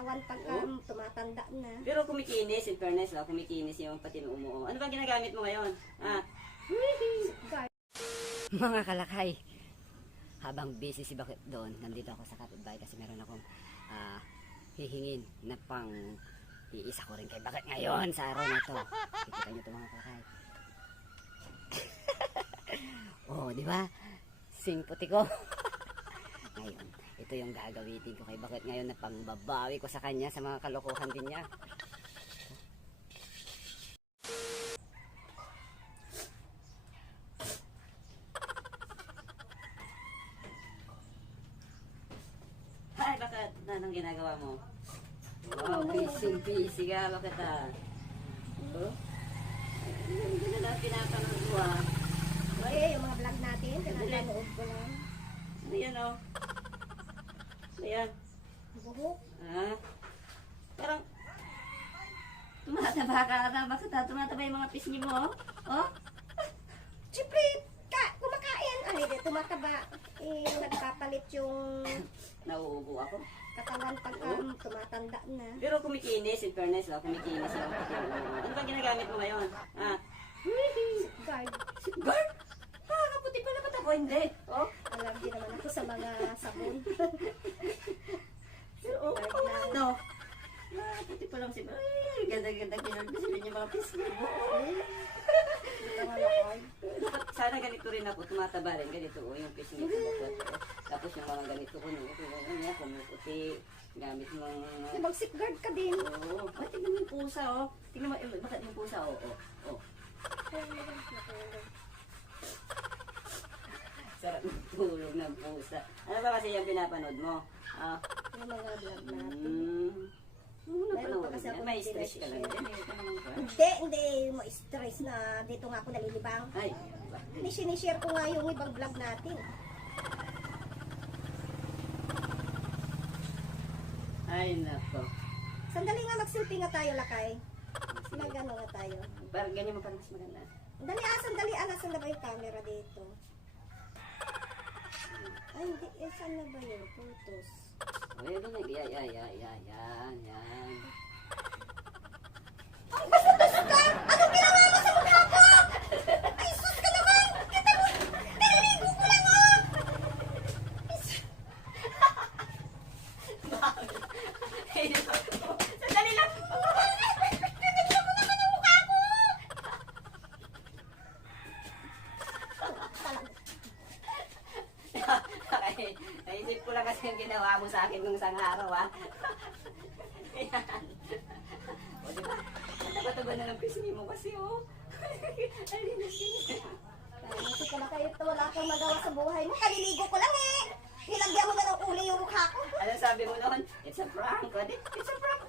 katawan pagka tumatanda na. Pero kumikinis, in fairness, kumikinis yung pati ng umuo. Ano ba ginagamit mo ngayon? Mga kalakay, habang busy si Bakit doon, nandito ako sa kapitbahay kasi meron akong hihingin na pang iisa ko rin kay Bakit ngayon sa araw na to. Kikita nyo ito mga kalakay. Oh, di ba? Sing puti ko. Ngayon, ito yung gagawitin ko kay Bakit ngayon na pangbabawi ko sa kanya sa mga kalokohan din niya. Hi, Bakit? Anong ginagawa mo? Wow, busy ka. Bakit Oh? Hindi na lang pinapanood mo Yung mga vlog natin, pinapanood ko lang. Ano yan Ano yan? Buhok. Parang tumataba ka na. Bakit tumataba yung mga pisngi mo? Oh? Siyempre, kumakain. Tumataba. Nagpapalit yung Nauubo ako. katawan pagka tumatanda na. Pero kumikinis, in fairness, kumikinis yung pati ng umuo. Ano ba ginagamit mo ngayon? Guard. Guard? Kaputi pala ba't ako hindi? Oh? Allergy naman ako sa mga sabon. Pero ano? Kaputi pa lang si Ay, ganda-ganda pinagbisilin yung mga pisngi mo. Sana ganito rin ako, tumataba rin. Ganito yung pisngi ko. Tapos yung mga ganito ko, kumuputi. Gamit mo Mag-safeguard ka din. Oo. Tingnan mo yung pusa, Tingnan mo, bakit yung pusa, Sarap ng tulog ng pusa. Ano ba kasi yung pinapanood mo? Yung mga vlog natin. Meron pa kasi ako may stress ka lang. Hindi. Ma-stress na dito nga ako nalilibang. Ay, Sinishare ko nga yung ibang vlog natin. ay nako. Sandali nga, mag-selfie nga tayo, Lakay. Mag-ano nga tayo. Parang ganyan mo parang mas maganda. Sandali. Saan na ba yung camera dito? Ay, hindi. Saan na ba yun? Photos. Ay, ganyan. Yan. Ay, bastos ka! Anong ginawa mo sa mukha ko? Ay, sus ka naman! Kita mo! Naliligo ko lang, Sandali lang. Naliligo mo naman ang mukha ko! Naisip ko lang kasi yung ginawa mo sa akin nung isang araw, Ayan. O, diba? Nataba-taba na ng pisngi mo kasi, Ay, linasin. Kasi ka na kayo ito, wala akong magawa sa buhay mo. Kaliligo ko lang Nilagyan mo na ng uli yung mukha ko. Ano sabi mo noon? It's a prank. It's a prank